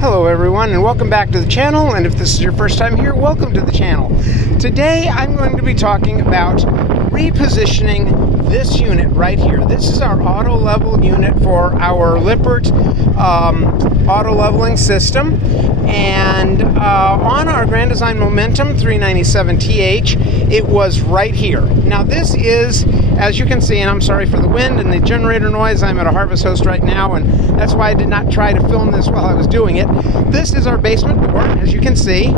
Hello everyone, and welcome back to the channel, and if this is your first time here, welcome to the channel. Today I'm going to be talking about repositioning this unit right here. This is our auto level unit for our Lippert auto leveling system, and on our Grand Design Momentum 397TH it was right here. Now this is, as you can see, and I'm sorry for the wind and the generator noise, I'm at a Harvest Host right now, and that's why I did not try to film this while I was doing it. This is our basement door, as you can see.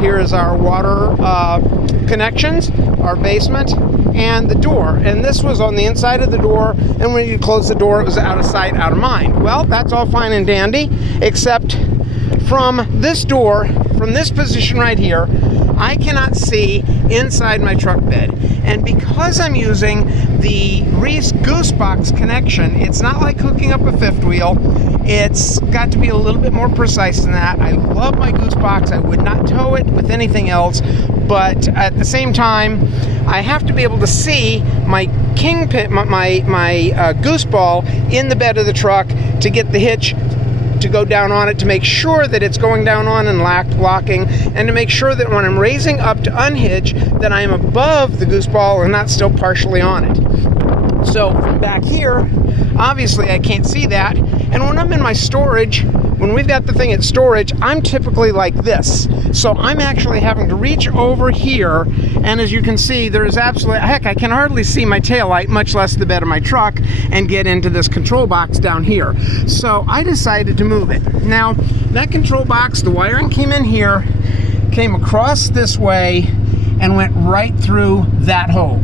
Here is our water connections, our basement, and the door. And this was on the inside of the door, and when you close the door, it was out of sight, out of mind. Well, that's all fine and dandy, except from this door, from this position right here, I cannot see inside my truck bed. And because I'm using the Reese Goosebox connection, it's not like hooking up a fifth wheel. It's got to be a little bit more precise than that. I love my Goosebox. I would not tow it with anything else, but at the same time, I have to be able to see my kingpin, my goose ball in the bed of the truck to get the hitch to go down on it, to make sure that it's going down on and locking, and to make sure that when I'm raising up to unhitch, that I am above the goose ball and not still partially on it. So from back here, obviously I can't see that, and when I'm in my storage, when we've got the thing at storage, I'm typically like this. So I'm actually having to reach over here, and as you can see, there's absolutely, heck, I can hardly see my taillight, much less the bed of my truck, and get into this control box down here. So I decided to move it. Now, that control box, the wiring came in here, came across this way, and went right through that hole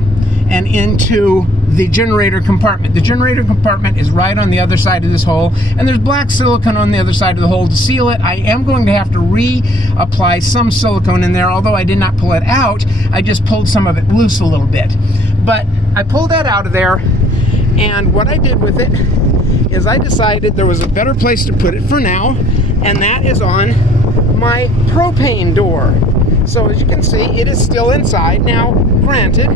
and into the generator compartment. The generator compartment is right on the other side of this hole, and there's black silicone on the other side of the hole to seal it. I am going to have to reapply some silicone in there, although I did not pull it out. I just pulled some of it loose a little bit. But I pulled that out of there, and what I did with it is I decided there was a better place to put it for now, and that is on my propane door. So as you can see, it is still inside. Now, granted,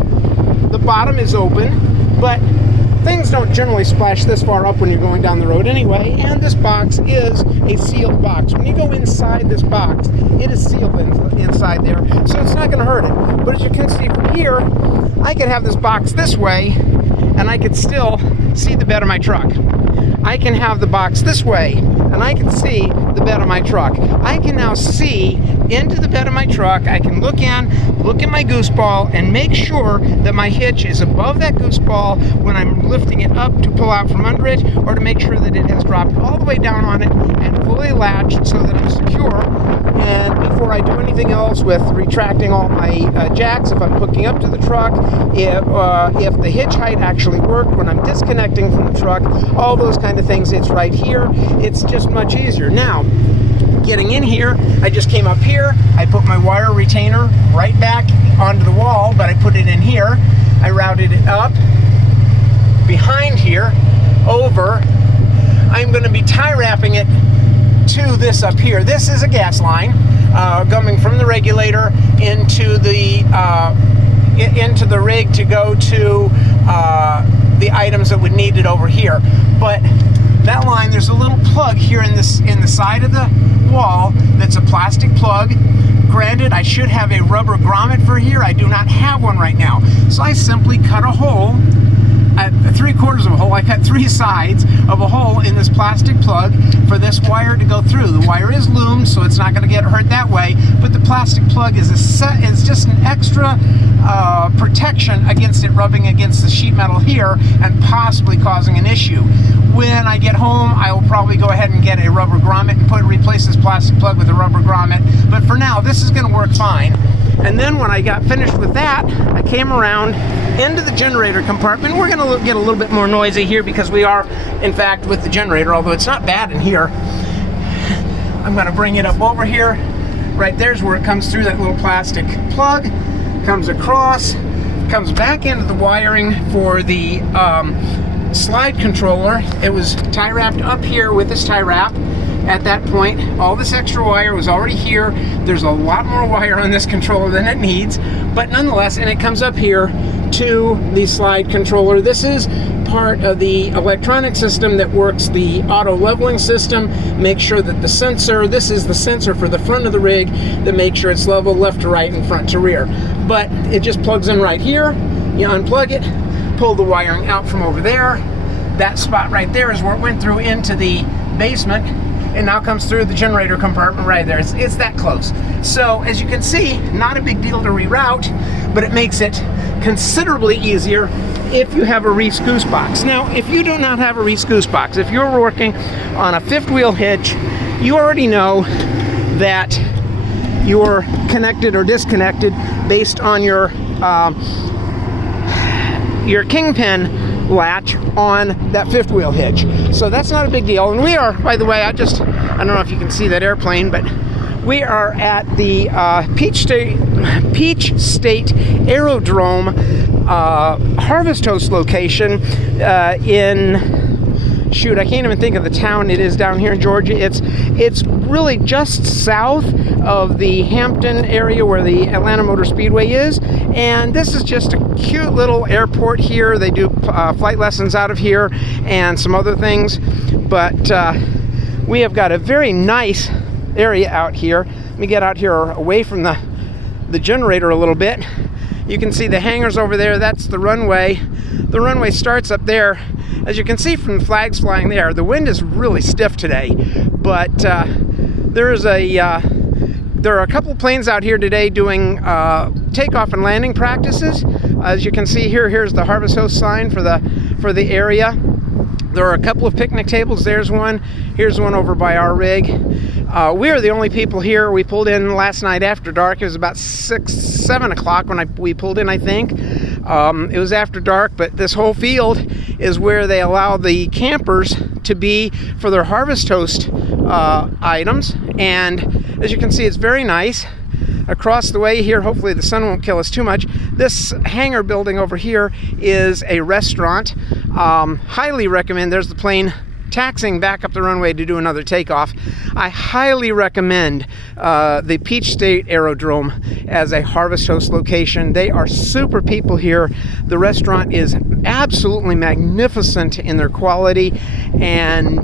the bottom is open, but things don't generally splash this far up when you're going down the road anyway, and this box is a sealed box. When you go inside this box, it is sealed inside there, so it's not going to hurt it. But as you can see from here, I can have this box this way, and I can still see the bed of my truck. I can have the box this way, and I can see the bed of my truck. I can now see into the bed of my truck. I can look at my goose ball, and make sure that my hitch is above that goose ball when I'm lifting it up to pull out from under it, or to make sure that it has dropped all the way down on it and fully latched so that I'm secure. And before I do anything else with retracting all my jacks, if I'm hooking up to the truck, if the hitch height actually worked, when I'm disconnecting from the truck, all those kind of things, it's right here. It's just much easier. Now, getting in here, I just came up here, I put my wire retainer right back onto the wall, but I put it in here. I routed it up behind here, over. I'm going to be tie wrapping it to this up here. This is a gas line coming from the regulator into the rig to go to the items that would need it over here. But that line, there's a little plug here in the side of the wall that's a plastic plug. Granted, I should have a rubber grommet for here. I do not have one right now. So I simply cut a hole, at 3/4 of a hole. I cut 3 sides of a hole in this plastic plug for this wire to go through. The wire is loomed, so it's not going to get hurt that way, but the plastic plug is just an extra protection against it rubbing against the sheet metal here and possibly causing an issue. When I get home, I will probably go ahead and get a rubber grommet and replace this plastic plug with a rubber grommet, but for now this is going to work fine. And then when I got finished with that, I came around into the generator compartment. We're going to get a little bit more noisy here because we are, in fact, with the generator, although it's not bad in here. I'm going to bring it up over here. Right there's where it comes through that little plastic plug, comes across, comes back into the wiring for the slide controller. It was tie wrapped up here with this tie wrap. At that point, all this extra wire was already here. There's a lot more wire on this controller than it needs, but nonetheless, and it comes up here to the slide controller. This is part of the electronic system that works the auto leveling system. Make sure that the sensor, this is the sensor for the front of the rig that makes sure it's level left to right and front to rear. But it just plugs in right here. You unplug it, pull the wiring out from over there. That spot right there is where it went through into the basement and now comes through the generator compartment right there. It's that close. So as you can see, not a big deal to reroute, but it makes it considerably easier if you have a Reese Goosebox. Now, if you do not have a Reese Goosebox, if you're working on a fifth wheel hitch, you already know that you're connected or disconnected based on your kingpin latch on that fifth wheel hitch. So that's not a big deal. And we are, by the way, I don't know if you can see that airplane, but we are at the Peach State Aerodrome Harvest Host location shoot, I can't even think of the town it is down here in Georgia. It's really just south of the Hampton area where the Atlanta Motor Speedway is, and this is just a cute little airport here. They do flight lessons out of here and some other things, but we have got a very nice area out here. Let me get out here away from the generator a little bit. You can see the hangars over there. That's the runway. The runway starts up there. As you can see from the flags flying there, the wind is really stiff today, but there are a couple planes out here today doing takeoff and landing practices. As you can see here, here's the Harvest Host sign for the area. There are a couple of picnic tables. There's one. Here's one over by our rig. We are the only people here. We pulled in last night after dark. It was about 7 o'clock when we pulled in, I think. It was after dark, but this whole field is where they allow the campers to be for their Harvest Host items. And as you can see, it's very nice. Across the way here, hopefully the sun won't kill us too much, this hangar building over here is a restaurant. Highly recommend. There's the plane taxiing back up the runway to do another takeoff. I highly recommend the Peach State Aerodrome as a Harvest Host location. They are super people here. The restaurant is absolutely magnificent in their quality, and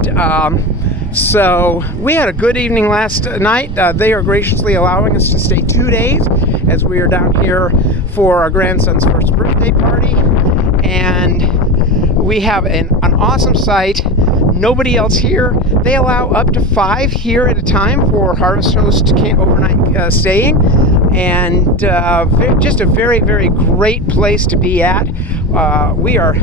so we had a good evening last night. They are graciously allowing us to stay 2 days as we are down here for our grandson's first birthday party, and we have an awesome site. Nobody else here. They allow up to 5 here at a time for Harvest Host overnight staying, and just a very, very great place to be at. We are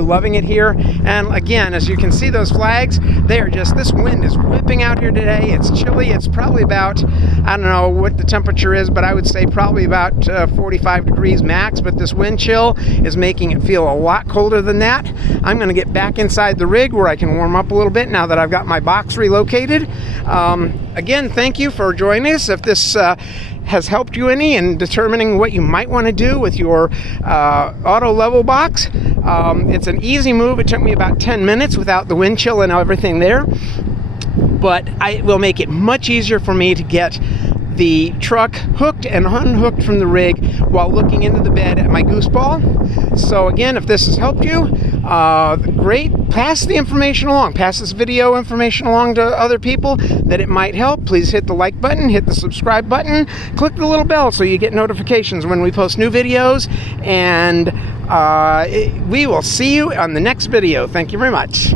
loving it here, and again, as you can see those flags, they are just, this wind is whipping out here today. It's chilly. It's probably about, I don't know what the temperature is, but I would say probably about 45 degrees max, but this wind chill is making it feel a lot colder than that. I'm going to get back inside the rig where I can warm up a little bit now that I've got my box relocated. Again, thank you for joining us. If this has helped you any in determining what you might want to do with your auto level box, it's an easy move. It took me about 10 minutes without the wind chill and everything there, but it will make it much easier for me to get the truck hooked and unhooked from the rig while looking into the bed at my goose ball. So again, if this has helped you, great. Pass the information along. Pass this video information along to other people that it might help. Please hit the like button, hit the subscribe button, click the little bell so you get notifications when we post new videos, and we will see you on the next video. Thank you very much.